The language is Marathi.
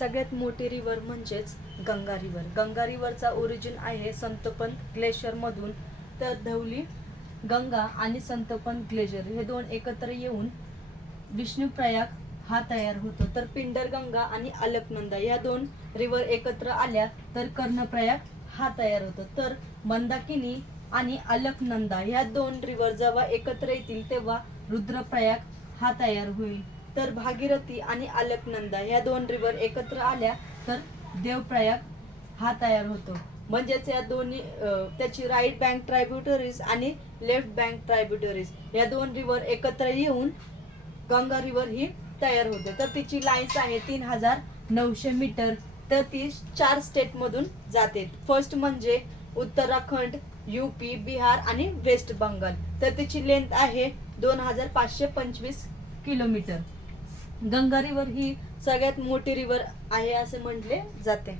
सगळ्यात मोठी रिव्हर म्हणजेच गंगा रिव्हर. गंगा रिव्हरचा ओरिजिन आहे संतपंत ग्लेशियरमधून. तर धौली गंगा आणि संतपंत ग्लेशियर हे दोन एकत्र येऊन विष्णुप्रयाग हा तयार होतो. तर पिंडर गंगा आणि अलकनंदा या दोन रिव्हर एकत्र आल्या तर कर्णप्रयाग हा तयार होतो. तर मंदाकिनी आणि अलकनंदा या दोन रिव्हर जेव्हा एकत्र येतील तेव्हा रुद्रप्रयाग हा तयार होईल. तर भागीरथी आणि अलकनंदा या दोन रिव्हर एकत्र आल्या तर देवप्रयाग हा तयार होतो. म्हणजेच या दोन्ही त्याची राईट बँक ट्रायब्युटरीज आणि लेफ्ट बँक ट्रायब्युटरीज या दोन रिव्हर एकत्र येऊन गंगा रिव्हर ही तयार होते. तर तिची लाईन्स आहे 3900 मीटर. तर ती 4 स्टेट मधून जाते. फर्स्ट म्हणजे उत्तराखंड, यूपी, बिहार आणि वेस्ट बंगाल. तर तिची लेंथ आहे 2525 किलोमीटर. गंगा रिव्हर ही सगळ्यात मोठी रिव्हर आहे असे म्हटले जाते.